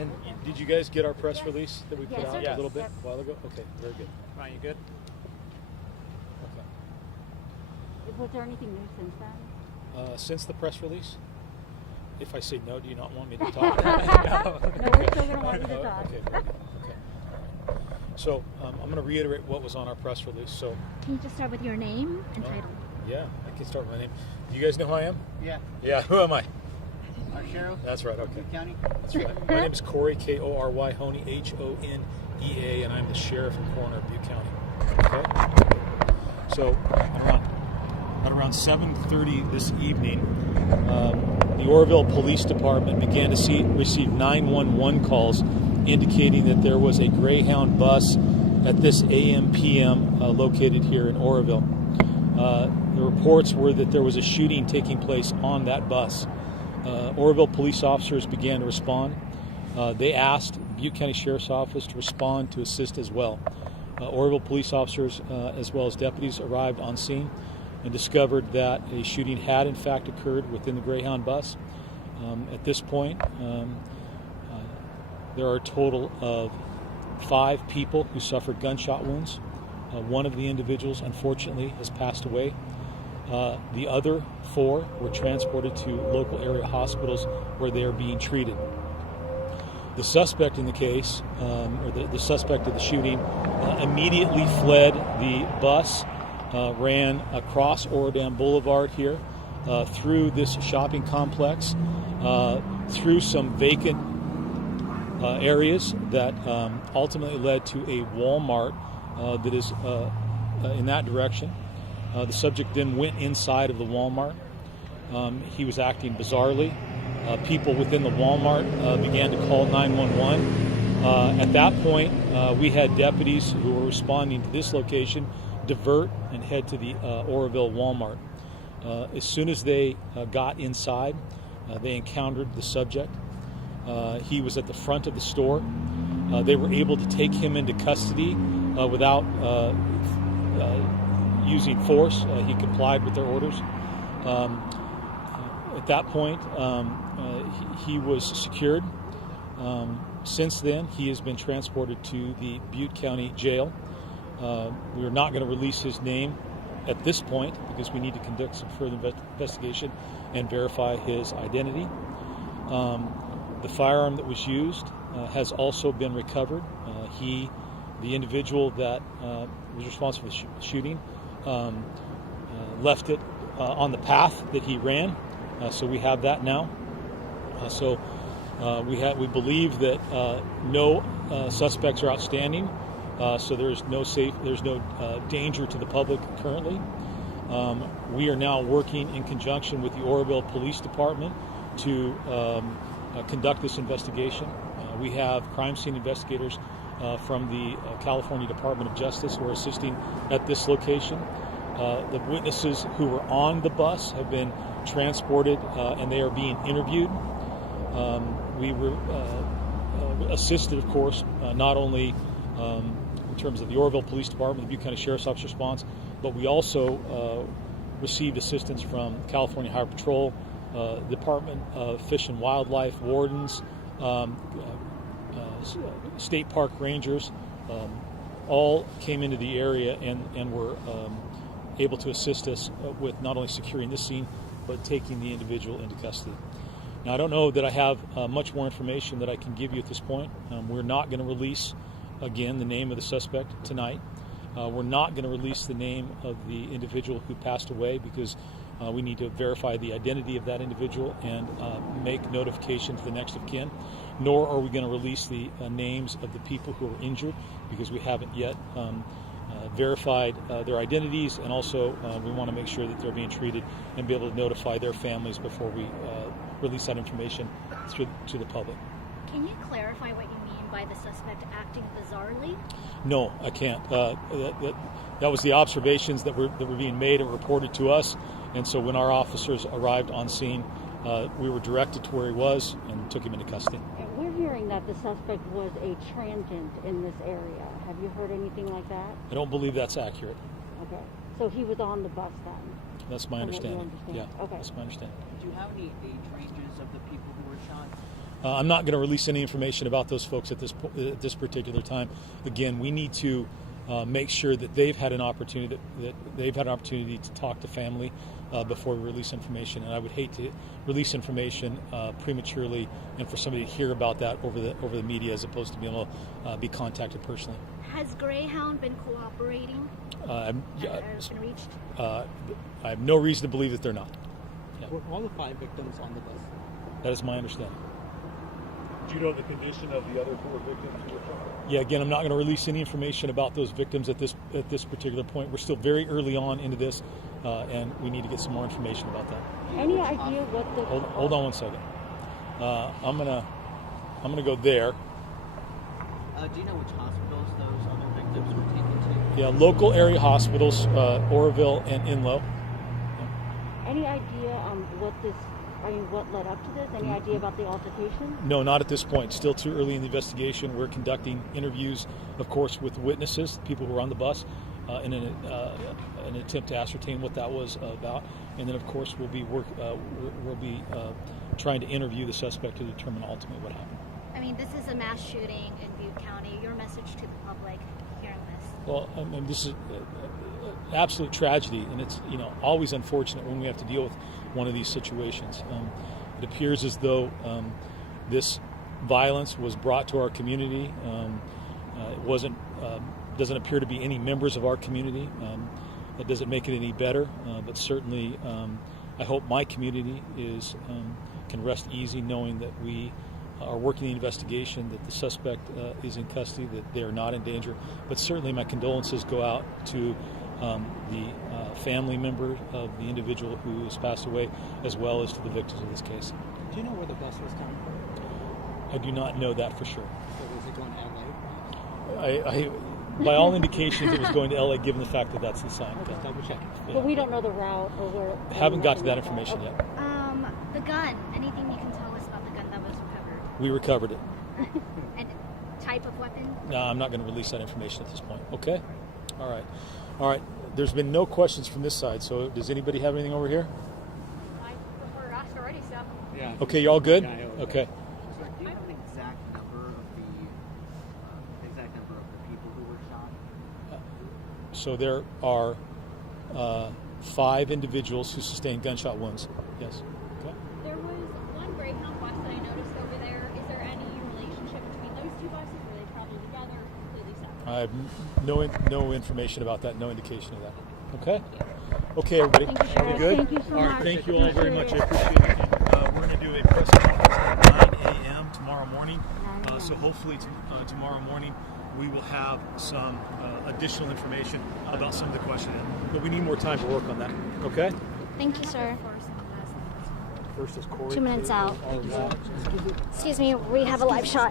And did you guys get our press release that we put out a little bit a while ago? Okay, very good. Ryan, you good? Okay. Was there anything new since then? Since the press release? If I say no, do you not want me to talk? No, we're still going to want you to talk. Okay, very good. Okay. So I'm going to reiterate what was on our press release. So Can you just start with your name and title? yeah, I can start with my name. Do you guys know who I am? Yeah. Yeah, who am I? Our sheriff. That's right, okay. Butte County. That's right. My name is Corey, K-O-R-Y, Honey, H-O-N-E-A, and I'm the sheriff and coroner of Butte County. Okay? So at around 7:30 this evening, the Oroville Police Department began to receive 911 calls indicating that there was a Greyhound bus at this AM/PM located here in Oroville. The reports were that there was a shooting taking place on that bus. Oroville police officers began to respond. They asked the Butte County Sheriff's Office to respond to assist as well. Oroville police officers as well as deputies arrived on scene and discovered that a shooting had in fact occurred within the Greyhound bus. At this point, there are a total of 5 people who suffered gunshot wounds. One of the individuals, unfortunately, has passed away. The other 4 were transported to local area hospitals where they are being treated. The suspect in the case, or the suspect of the shooting, immediately fled the bus, ran across Orodam Boulevard here, through this shopping complex, through some vacant areas that ultimately led to a Walmart that is in that direction. The subject then went inside of the Walmart. He was acting bizarrely. People within the Walmart began to call 911. At that point, we had deputies who were responding to this location divert and head to the Oroville Walmart. As soon as they got inside, they encountered the subject. He was at the front of the store. They were able to take him into custody without using force. He complied with their orders. At that point, he was secured. Since then, he has been transported to the Butte County Jail. We are not going to release his name at this point because we need to conduct some further investigation and verify his identity. The firearm that was used has also been recovered. The individual that was responsible for the shooting, left it on the path that he ran, so we have that now. We believe that no suspects are outstanding, so there's no danger to the public currently. We are now working in conjunction with the Oroville Police Department to conduct this investigation. We have crime scene investigators from the California Department of Justice who are assisting at this location. The witnesses who were on the bus have been transported and they are being interviewed. We were assisted, of course, not only in terms of the Oroville Police Department, the Butte County Sheriff's Office response, but we also received assistance from California Highway Patrol, Department of Fish and Wildlife, wardens, state park rangers, all came into the area and were able to assist us with not only securing this scene, but taking the individual into custody. Now, I don't know that I have much more information that I can give you at this point. We're not going to release, again, the name of the suspect tonight. We're not going to release the name of the individual who passed away because we need to verify the identity of that individual and make notification to the next of kin. Nor are we going to release the names of the people who are injured because we haven't yet verified their identities, and also we want to make sure that they're being treated and be able to notify their families before we release that information to the public. Can you clarify what you mean by the suspect acting bizarrely? No, I can't. That was the observations that were being made and reported to us, and so when our officers arrived on scene, we were directed to where he was and took him into custody. And we're hearing that the suspect was a transient in this area. Have you heard anything like that? I don't believe that's accurate. Okay. So he was on the bus then? That's my understanding. Yeah, okay. that's my understanding. Do you have any age ranges of the people who were shot? I'm not going to release any information about those folks at this particular time. Again, we need to make sure that they've had an opportunity to talk to family before we release information. And I would hate to release information prematurely and for somebody to hear about that over the media as opposed to being able to be contacted personally. Has Greyhound been cooperating? Has been reached? I have no reason to believe that they're not. Yeah. Were all the 5 victims on the bus? That is my understanding. Do you know the condition of the other 4 victims who were shot? Yeah, again, I'm not going to release any information about those victims at this particular point. We're still very early on into this, and we need to get some more information about that. Any idea what the... Hold on one second. I'm gonna go there. Do you know which hospitals those other victims were taken to? Yeah, local area hospitals, Oroville and Inlow. Any idea what led up to this? Any idea about the altercation? No, not at this point. Still too early in the investigation. We're conducting interviews, of course, with witnesses, people who were on the bus, in an attempt to ascertain what that was about. And then, of course, we'll be trying to interview the suspect to determine ultimately what happened. I mean, this is a mass shooting in Butte County. Your message to the public hearing this? Well, I mean, this is absolute tragedy, and it's always unfortunate when we have to deal with one of these situations. It appears as though this violence was brought to our community. It doesn't appear to be any members of our community. That doesn't make it any better, but certainly I hope my community can rest easy knowing that we are working the investigation, that the suspect is in custody, that they are not in danger. But certainly my condolences go out to the family member of the individual who has passed away, as well as to the victims of this case. Do you know where the bus was coming from? I do not know that for sure. So was it going to LA? By all indications, it was going to LA, given the fact that that's the sign. Just double checking. Yeah. But we don't know the route or where... Haven't got to that information yet. The gun. Anything you can tell us about the gun that was recovered? We recovered it. And type of weapon? No, I'm not going to release that information at this point. Okay? All right. There's been no questions from this side, so does anybody have anything over here? I prefer asked already, so. Yeah. Okay, you all good? Yeah, Okay. So do you have an exact number of the people who were shot? So there are 5 individuals who sustained gunshot wounds. Yes. Okay. There was one Greyhound bus that I noticed over there. Is there any relationship between those 2 buses? Were they traveling together or completely separate? I have no information about that, no indication of that. Okay? Okay, everybody. Thank you, Sheriff. You good? Thank you so All right, much. thank you all very much. I appreciate it. We're going to do a press conference at 9 a.m. tomorrow morning. So hopefully tomorrow morning we will have some additional information about some of the questions. But we need more time to work on that. Okay? Thank you, sir. First is Corey. 2 minutes out. Excuse me, we have a live shot.